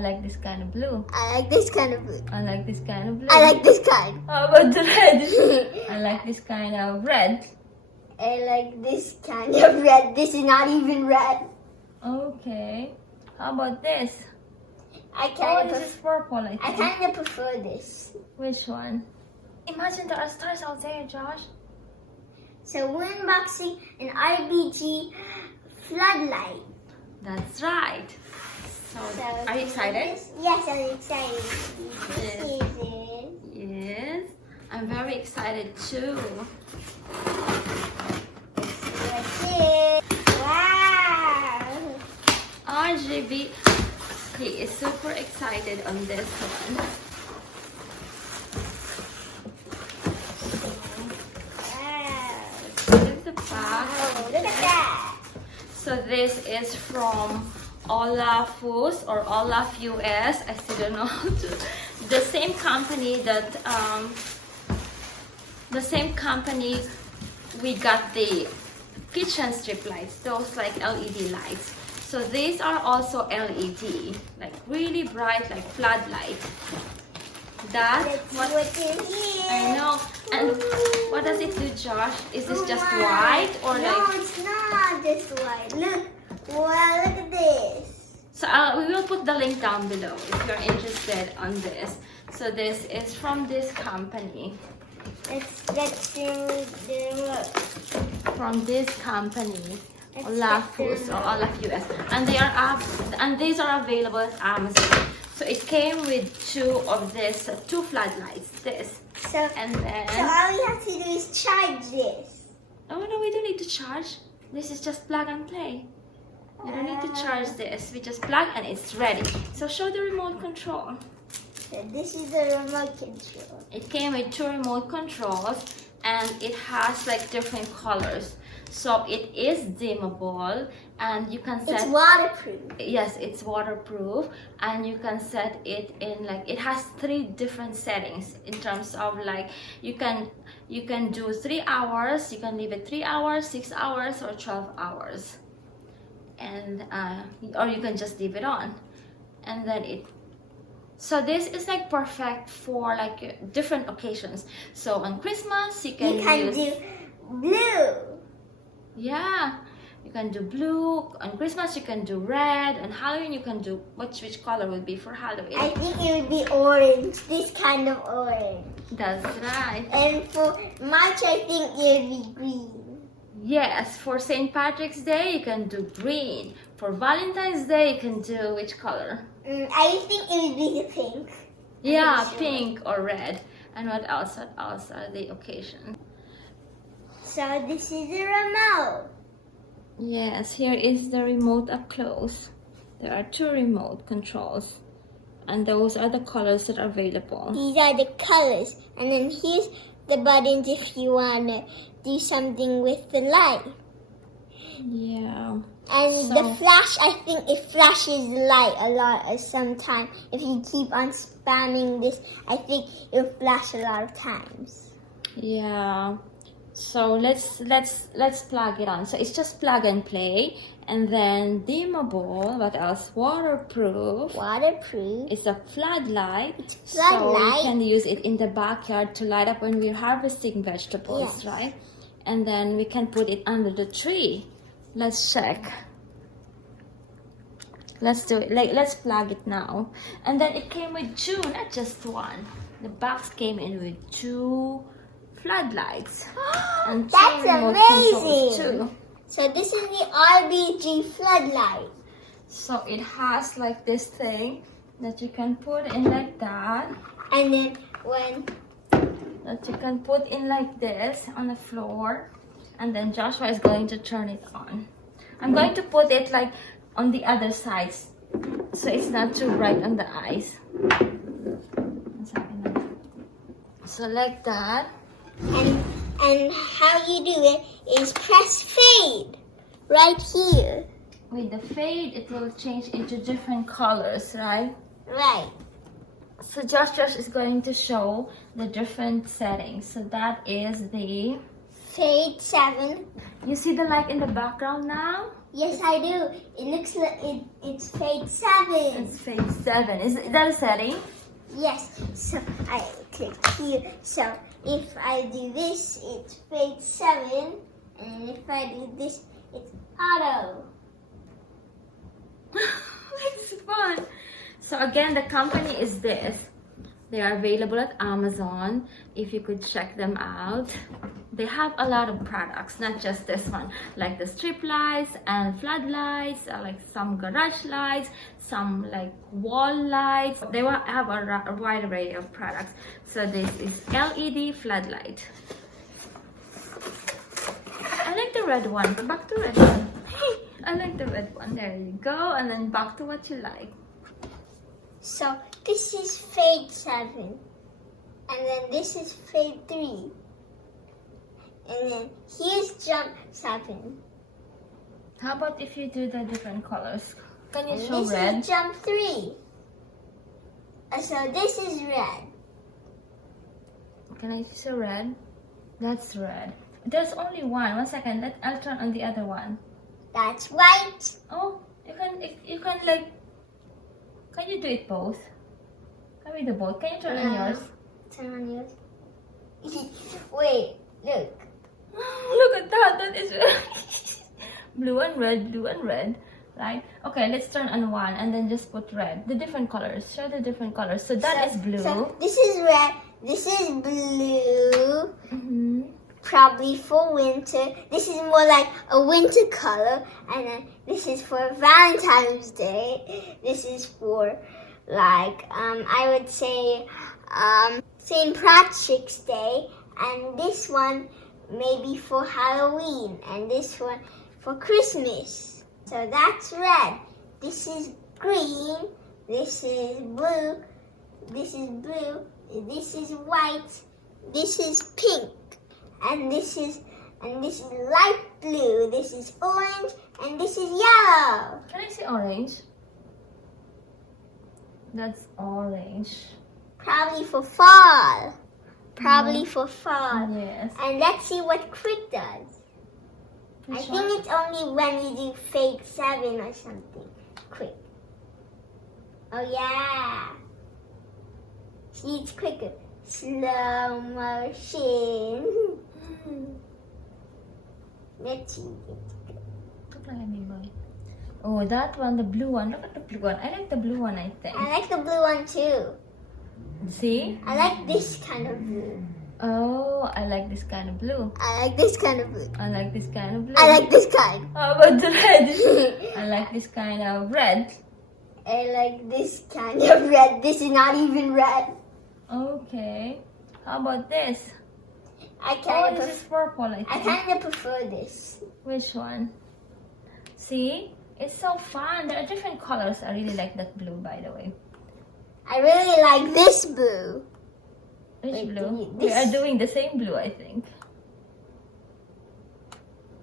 like this kind of blue. I like this kind of blue. I like this kind of blue. I like this kind. How about the red? I like this kind of red. I like this kind of red. This is not even red. Okay. How about this? I Oh, kind this is purple, I think. kind of prefer this. Which one? Imagine there are stars out there, Josh. So we're unboxing an RBG floodlight. That's right. So, are you excited? Yes, I'm excited. Yes. This is it. Yes. I'm very excited too. That's it. Wow. RGB. He is super excited on this one. Wow. This is the back. Oh, look at that. So this is from Olafus or Olafus. I still don't know how to. The same company that we got the kitchen strip lights. Those like LED lights. So these are also LED, like really bright, like floodlight. That's what in here. I know. And what does it do, Josh? Is this just white or no, like? it's not just white. Look. Wow, look at this. So we will put the link down below if you're interested on this. So this is from this company. Let's do the From this company, Let's Olafus or Olafus, and they are and these are available at Amazon. So it came with two of this, two floodlights. This and then. So all we have to do is charge this. Oh no, we don't need to charge. This is just plug and play. You don't need to charge this. We just plug and it's ready. So show the remote control. So this is the remote control. It came with two remote controls and it has like different colors. So it is dimmable and you can set... It's waterproof. Yes, it's waterproof and you can set it in like... It has 3 different settings in terms of like... You can do 3 hours, you can leave it 3 hours, 6 hours or 12 hours. And or you can just leave it on. And then it... So this is like perfect for like different occasions. So on Christmas you can do blue. Yeah, you can do blue. On Christmas you can do red. On Halloween you can do which color would be for Halloween? I think it would be orange. This kind of orange. That's right. And for March I think it would be green. Yes, for St. Patrick's Day you can do green. For Valentine's Day you can do which color? I think it would be the pink. Yeah, sure. pink or red. And what else? What else are the occasion? So this is the remote. Yes, here is the remote up close. There are 2 remote controls. And those are the colors that are available. These are the colors. And then here's the buttons if you want to do something with the light. Yeah. And the flash, I think it flashes the light a lot sometimes. If you keep on spamming this, I think it'll flash a lot of times. Yeah. So let's plug it on. So it's just plug and play, and then dimmable. What else? Waterproof. Waterproof. It's a floodlight. It's So floodlight. we can use it in the backyard to light up when we're harvesting vegetables, Yes. right? And then we can put it under the tree. Let's check. Let's do it. Like, let's plug it now. And then it came with 2, not just 1. The box came in with 2 floodlights. And 2 That's remote controls amazing. too. So this is the RBG floodlight. So it has like this thing that you can put in like that. And then That you can put in like this on the floor. And then Joshua is going to turn it on. I'm going to put it like on the other sides so it's not too bright on the eyes. So like that. and how you do it is press fade right here. With the fade, it will change into different colors, right? Right. So Josh is going to show the different settings. So that is the... Fade 7. You see the light in the background now? Yes, I do. It looks like it's fade 7. It's fade 7. Is that a setting? Yes. So I click here. So if I do this, it's fade 7. And if I do this, it's auto. It's fun. So again, the company is this. They are available at Amazon. If you could check them out. They have a lot of products, not just this one, like the strip lights and floodlights, like some garage lights, some like wall lights. They will have a wide array of products. So this is LED floodlight. I like the red one. Back to red one. I like the red one. There you go. And then back to what you like. So this is fade 7. And then this is fade 3. And then here's jump 7. How about if you do the different colors? Can you And show this red? is jump 3. So this is red. Can I show red? That's red. There's only one. 1 second. I'll turn on the other one. That's white. Oh, you can like. Can you do it both? Can we do both? Can you turn on yours? Turn on yours. Wait, look. Look at that. That is blue and red, right? Okay, let's turn on one and then just put red. The different colors. Show the different colors. So that is blue. So this is red. This is blue. Mm-hmm. Probably for winter. This is more like a winter color. And then this is for Valentine's Day. This is for like I would say St. Patrick's Day. And this one maybe for Halloween. And this one for Christmas. So that's red. This is green. This is blue. This is blue. This is white. This is pink. And this is light blue. This is orange. And this is yellow. Can I see orange? That's orange. Probably for fall. Probably for fall. Yes. And let's see what quick does. I Which think one? it's only when you do fade 7 or something. Quick. Oh yeah. See, it's quicker. Slow motion. Let's see. Look like me, boy. Oh, that one, the blue one. Look at the blue one. I like the blue one, I think. I like the blue one too. See? I like this kind of blue. Oh, I like this kind of blue. I like this kind of blue. I like this kind of blue. I like this kind. How about the red? I like this kind of red. I like this kind of red. This is not even red. Okay. How about this? I Oh, kind this of is purple, I I think. kind of prefer this. Which one? See? It's so fun. There are different colors. I really like that blue, by the way. I really like this blue. Which Wait, blue? this- We are doing the same blue, I think.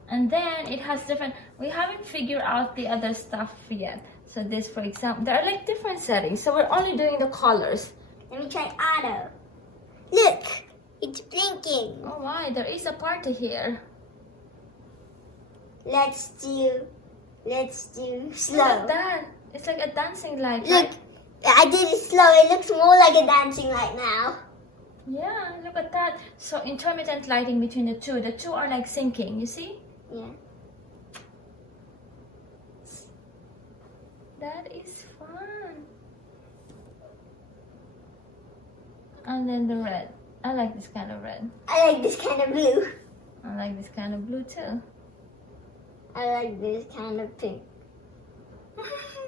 And then it has different. We haven't figured out the other stuff yet. So this, for example, there are like different settings. So we're only doing the colors. Let me try auto. Look, it's blinking. Oh my, there is a party here. Let's do Look slow. at that. It's like a dancing light, Look, right? I did it slow. It looks more like a dancing light now. Yeah, look at that. So intermittent lighting between the two. The two are like syncing, you see? Yeah. That is fun. And then the red. I like this kind of red. I like this kind of blue. I like this kind of blue too. I like this kind of pink.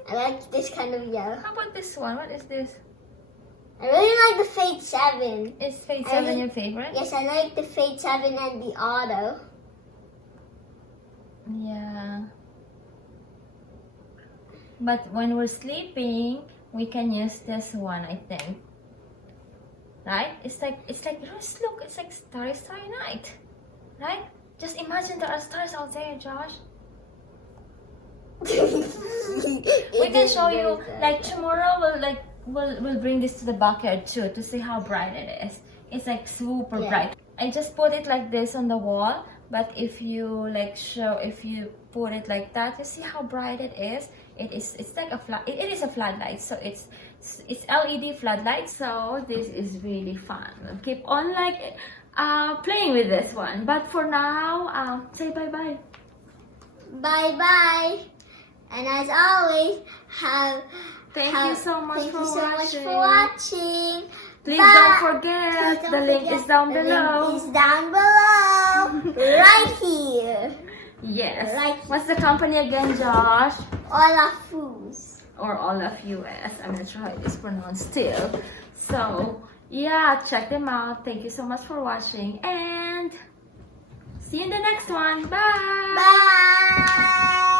I like this kind of yellow. How about this one? What is this? I really like the fade 7. Is Fade I 7 like- your favorite? Yes, I like the fade 7 and the auto. Yeah. But when we're sleeping, we can use this one, I think. Right? It's like just look, it's like starry night. Right? Just imagine there are stars out there, Josh. We can show you like tomorrow we'll bring this to the backyard too to see how bright it is. It's like super Yeah. bright. I just put it like this on the wall, but if you like if you put it like that, you see how bright it is. It's like a it is a floodlight, so it's LED floodlight. So this is really fun. We'll keep on like playing with this one, but for now, say bye bye. Bye bye. And as always, Thank you so much for watching. Please Bye. don't forget, the link is down below. The link is down below. Right here. Yes. Right. What's the company again, Josh? Olafus. Or Olafus. I'm not sure how it is pronounced still. So, yeah, check them out. Thank you so much for watching. And see you in the next one. Bye. Bye.